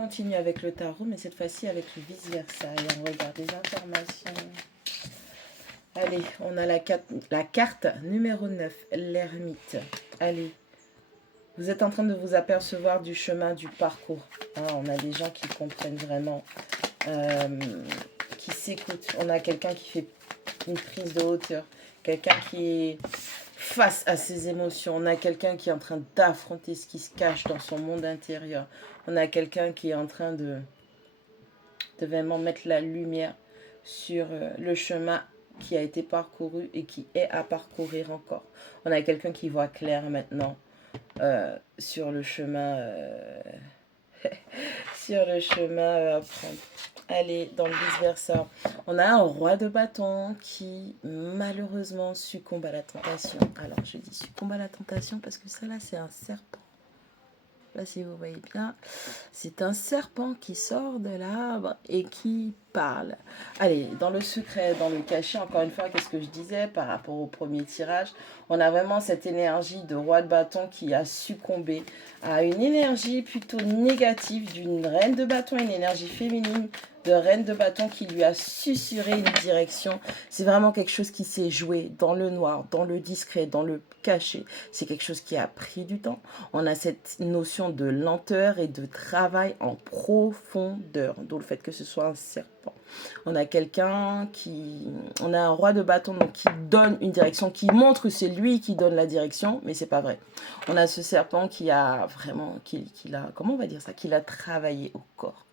continue avec le tarot, mais cette fois-ci avec le vice-versa. Et on regarde des informations. Allez, on a la carte numéro 9, l'ermite. Allez, vous êtes en train de vous apercevoir du chemin, du parcours. Hein, on a des gens qui comprennent vraiment, qui s'écoutent. On a quelqu'un qui fait une prise de hauteur. Quelqu'un qui est face à ses émotions. On a quelqu'un qui est en train d'affronter ce qui se cache dans son monde intérieur. On a quelqu'un qui est en train de vraiment mettre la lumière sur le chemin qui a été parcouru et qui est à parcourir encore. On a quelqu'un qui voit clair maintenant sur le chemin sur le chemin à prendre. Allez, dans le vice-versa. On a un roi de bâton qui, malheureusement, succombe à la tentation. Alors, je dis succombe à la tentation parce que ça, là, c'est un serpent. Là, si vous voyez bien, c'est un serpent qui sort de l'arbre et qui parle. Allez, dans le secret, dans le cachet, encore une fois, qu'est-ce que je disais par rapport au premier tirage? On a vraiment cette énergie de roi de bâton qui a succombé à une énergie plutôt négative d'une reine de bâton, une énergie féminine de reine de bâton qui lui a susurré une direction. C'est vraiment quelque chose qui s'est joué dans le noir, dans le discret, dans le caché. C'est quelque chose qui a pris du temps. On a cette notion de lenteur et de travail en profondeur, d'où le fait que ce soit un serpent. On a quelqu'un qui... On a un roi de bâton donc, qui donne une direction, qui montre que c'est lui qui donne la direction, mais c'est pas vrai. On a ce serpent qui a vraiment... comment on va dire ça? Qui l'a travaillé au corps.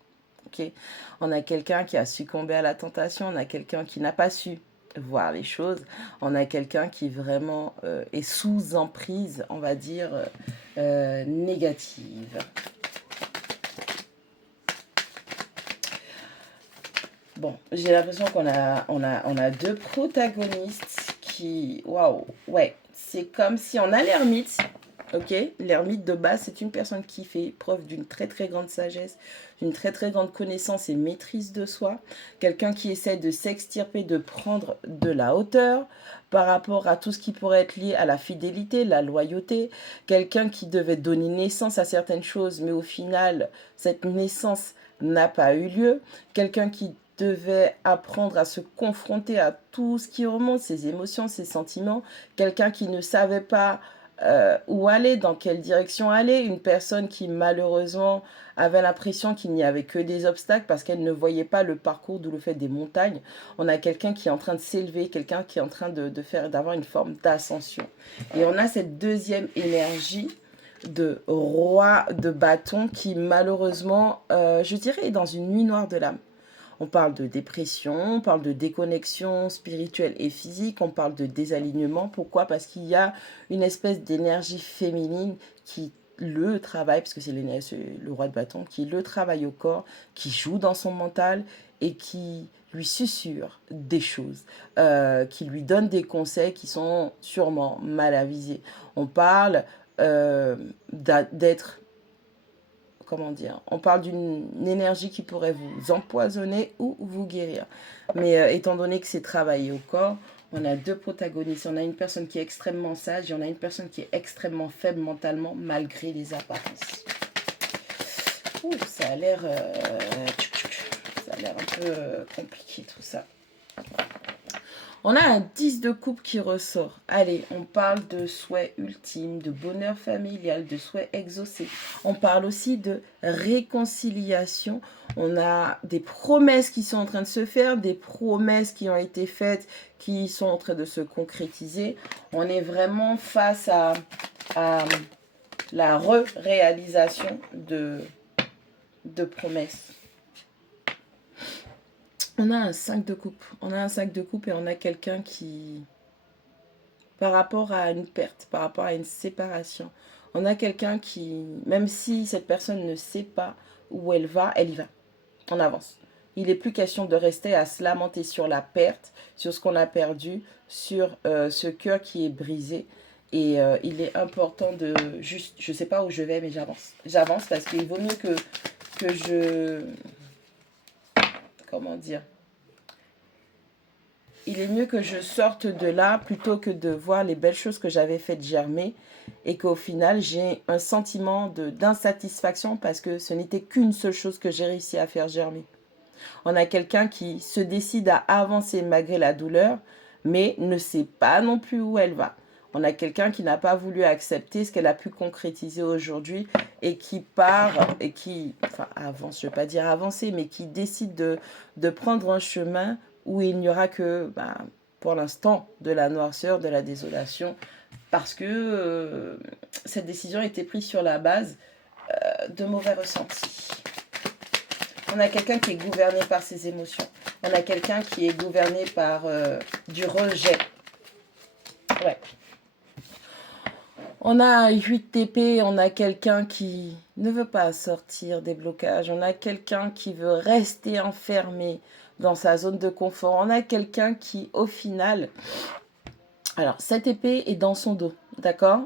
Okay. On a quelqu'un qui a succombé à la tentation, on a quelqu'un qui n'a pas su voir les choses, on a quelqu'un qui vraiment est sous emprise, on va dire, négative. Bon, j'ai l'impression qu'on a deux protagonistes qui... Waouh, ouais, c'est comme si on a l'ermite. Ok, l'ermite de base, c'est une personne qui fait preuve d'une très très grande sagesse, d'une très très grande connaissance et maîtrise de soi. Quelqu'un qui essaie de s'extirper, de prendre de la hauteur par rapport à tout ce qui pourrait être lié à la fidélité, la loyauté. Quelqu'un qui devait donner naissance à certaines choses, mais au final, cette naissance n'a pas eu lieu. Quelqu'un qui devait apprendre à se confronter à tout ce qui remonte, ses émotions, ses sentiments. Quelqu'un qui ne savait pas où aller, dans quelle direction aller. Une personne qui malheureusement avait l'impression qu'il n'y avait que des obstacles parce qu'elle ne voyait pas le parcours, d'où le fait des montagnes. On a quelqu'un qui est en train de s'élever, quelqu'un qui est en train d'avoir une forme d'ascension. Et on a cette deuxième énergie de roi de bâton qui malheureusement, je dirais, est dans une nuit noire de l'âme. On parle de dépression, on parle de déconnexion spirituelle et physique, on parle de désalignement. Pourquoi? Parce qu'il y a une espèce d'énergie féminine qui le travaille, parce que c'est le roi de bâton, qui le travaille au corps, qui joue dans son mental et qui lui susurre des choses, qui lui donne des conseils qui sont sûrement mal avisés. On parle d'être... Comment dire, on parle d'une énergie qui pourrait vous empoisonner ou vous guérir. Mais étant donné que c'est travaillé au corps, on a deux protagonistes. On a une personne qui est extrêmement sage et on a une personne qui est extrêmement faible mentalement malgré les apparences. Ouh, ça a l'air un peu compliqué tout ça. On a un 10 de coupe qui ressort. Allez, on parle de souhait ultime, de bonheur familial, de souhait exaucé. On parle aussi de réconciliation. On a des promesses qui sont en train de se faire, des promesses qui ont été faites, qui sont en train de se concrétiser. On est vraiment face à la réalisation de promesses. On a un 5 de coupe. On a un 5 de coupe et on a quelqu'un qui, par rapport à une perte, par rapport à une séparation, on a quelqu'un qui, même si cette personne ne sait pas où elle y va. On avance. Il n'est plus question de rester à se lamenter sur la perte, sur ce qu'on a perdu, sur ce cœur qui est brisé. Et il est important de juste, je ne sais pas où je vais, mais j'avance. J'avance parce qu'il vaut mieux que je... Comment dire? il est mieux que je sorte de là plutôt que de voir les belles choses que j'avais faites germer et qu'au final, j'ai un sentiment d'insatisfaction parce que ce n'était qu'une seule chose que j'ai réussi à faire germer. On a quelqu'un qui se décide à avancer malgré la douleur, mais ne sait pas non plus où elle va. On a quelqu'un qui n'a pas voulu accepter ce qu'elle a pu concrétiser aujourd'hui et qui part, et qui, enfin avance, je ne veux pas dire avancer, mais qui décide de prendre un chemin où il n'y aura que, pour l'instant, de la noirceur, de la désolation, parce que cette décision a été prise sur la base de mauvais ressentis. On a quelqu'un qui est gouverné par ses émotions. On a quelqu'un qui est gouverné par du rejet. Ouais. On a 8 TP, on a quelqu'un qui ne veut pas sortir des blocages. On a quelqu'un qui veut rester enfermé dans sa zone de confort. On a quelqu'un qui, au final... Alors, cette épée est dans son dos, d'accord?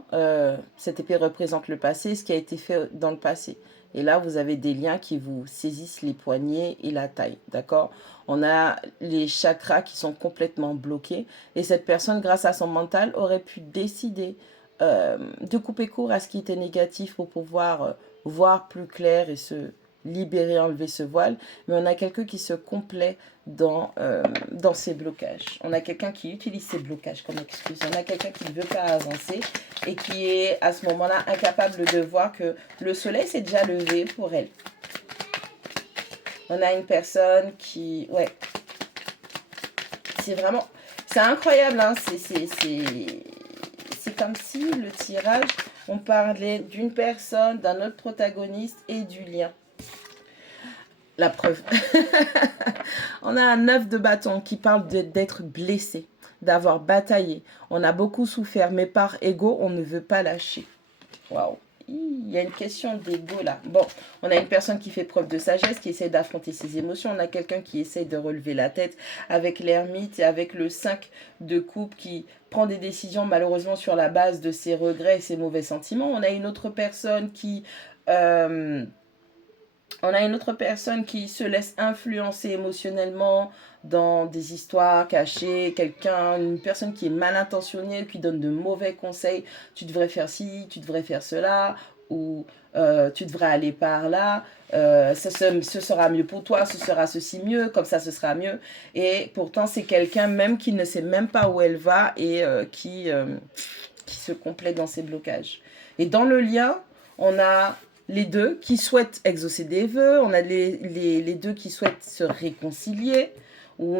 Cette épée représente le passé, ce qui a été fait dans le passé. Et là, vous avez des liens qui vous saisissent les poignets et la taille, d'accord? On a les chakras qui sont complètement bloqués. Et cette personne, grâce à son mental, aurait pu décider de couper court à ce qui était négatif pour pouvoir voir plus clair et se libérer, enlever ce voile. Mais on a quelqu'un qui se complaît dans ces blocages. On a quelqu'un qui utilise ces blocages comme excuse. On a quelqu'un qui ne veut pas avancer et qui est à ce moment-là incapable de voir que le soleil s'est déjà levé pour elle. On a une personne qui... Ouais. C'est vraiment... C'est incroyable, hein. C'est comme si le tirage, on parlait d'une personne, d'un autre protagoniste et du lien. La preuve. On a un 9 de bâton qui parle d'être blessé, d'avoir bataillé. On a beaucoup souffert, mais par ego, on ne veut pas lâcher. Waouh. Il y a une question d'ego là. Bon, on a une personne qui fait preuve de sagesse, qui essaie d'affronter ses émotions. On a quelqu'un qui essaie de relever la tête avec l'ermite et avec le 5 de coupe qui prend des décisions malheureusement sur la base de ses regrets et ses mauvais sentiments. On a une autre personne qui... se laisse influencer émotionnellement dans des histoires cachées, une personne qui est mal intentionnée, qui donne de mauvais conseils, tu devrais faire ci, tu devrais faire cela, ou tu devrais aller par là, ce sera mieux pour toi, ce sera ceci mieux, comme ça ce sera mieux. Et pourtant c'est quelqu'un même qui ne sait même pas où elle va et qui se complaît dans ses blocages. Et dans le lien, on a... les deux qui souhaitent exaucer des vœux, on a les deux qui souhaitent se réconcilier, ou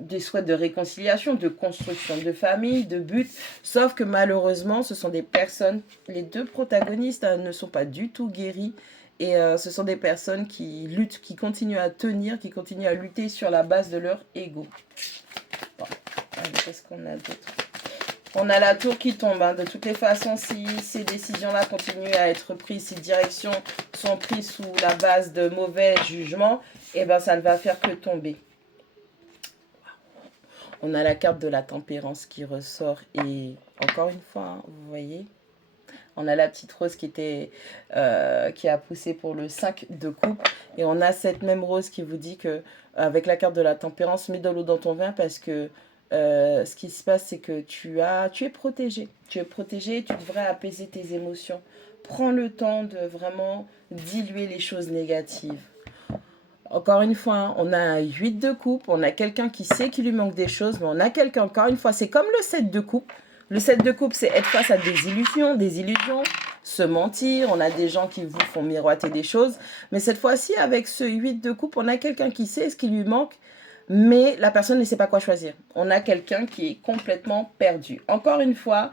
des souhaits de réconciliation, de construction de famille, de but, sauf que malheureusement, ce sont des personnes, les deux protagonistes ne sont pas du tout guéris, et ce sont des personnes qui luttent, qui continuent à tenir, qui continuent à lutter sur la base de leur ego. Bon, qu'est-ce qu'on a d'autre ? On a la tour qui tombe. Hein. De toutes les façons, si ces décisions-là continuent à être prises, ces directions sont prises sous la base de mauvais jugements, eh ben, ça ne va faire que tomber. On a la carte de la tempérance qui ressort. Et encore une fois, hein, vous voyez, on a la petite rose qui a poussé pour le 5 de coupe. Et on a cette même rose qui vous dit que, avec la carte de la tempérance, mets de l'eau dans ton vin parce que ce qui se passe, c'est que tu es protégé. Tu es protégé, tu devrais apaiser tes émotions. Prends le temps de vraiment diluer les choses négatives. Encore une fois, hein, on a un 8 de coupe, on a quelqu'un qui sait qu'il lui manque des choses, mais on a quelqu'un, encore une fois, c'est comme le 7 de coupe. Le 7 de coupe, c'est être face à des illusions, se mentir. On a des gens qui vous font miroiter des choses. Mais cette fois-ci, avec ce 8 de coupe, on a quelqu'un qui sait ce qui lui manque, mais la personne ne sait pas quoi choisir. On a quelqu'un qui est complètement perdu. Encore une fois,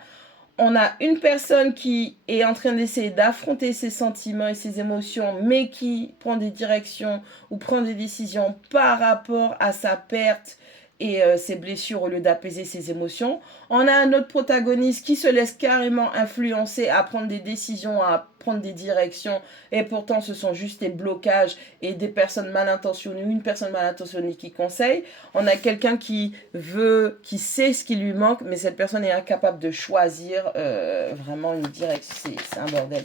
on a une personne qui est en train d'essayer d'affronter ses sentiments et ses émotions, mais qui prend des directions ou prend des décisions par rapport à sa perte et ses blessures au lieu d'apaiser ses émotions. On a un autre protagoniste qui se laisse carrément influencer à prendre des décisions, à prendre des directions, et pourtant ce sont juste des blocages et des personnes mal intentionnées, une personne mal intentionnée qui conseille. On a quelqu'un qui sait ce qui lui manque, mais cette personne est incapable de choisir vraiment une direction. C'est un bordel.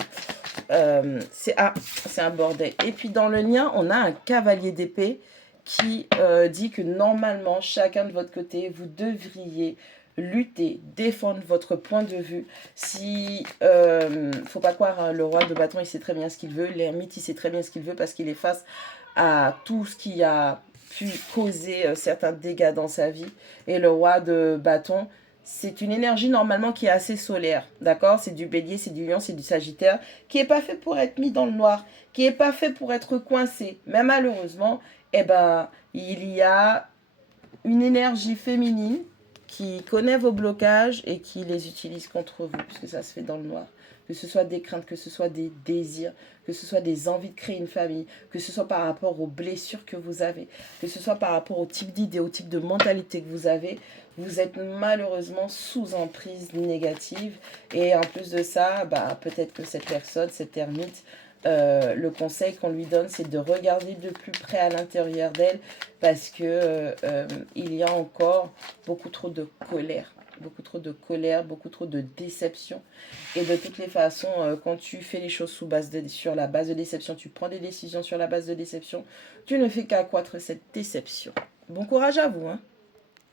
C'est un bordel. Et puis dans le lien, on a un cavalier d'épée qui dit que normalement, chacun de votre côté, vous devriez lutter, défendre votre point de vue. Si, faut pas croire, hein, le roi de bâton, il sait très bien ce qu'il veut. L'ermite, il sait très bien ce qu'il veut parce qu'il est face à tout ce qui a pu causer certains dégâts dans sa vie. Et le roi de bâton, c'est une énergie normalement qui est assez solaire, d'accord? C'est du bélier, c'est du lion, c'est du sagittaire, qui n'est pas fait pour être mis dans le noir, qui n'est pas fait pour être coincé. Mais malheureusement, eh ben, il y a une énergie féminine qui connaît vos blocages et qui les utilise contre vous, puisque ça se fait dans le noir. Que ce soit des craintes, que ce soit des désirs, que ce soit des envies de créer une famille, que ce soit par rapport aux blessures que vous avez, que ce soit par rapport au type d'idée, au type de mentalité que vous avez, vous êtes malheureusement sous emprise négative. Et en plus de ça, bah, peut-être que cette personne, cette ermite, le conseil qu'on lui donne, c'est de regarder de plus près à l'intérieur d'elle parce que il y a encore beaucoup trop de colère. Beaucoup trop de colère, beaucoup trop de déception. Et de toutes les façons, quand tu fais les choses sur la base de déception, tu prends des décisions sur la base de déception, tu ne fais qu'accroître cette déception. Bon courage à vous, hein.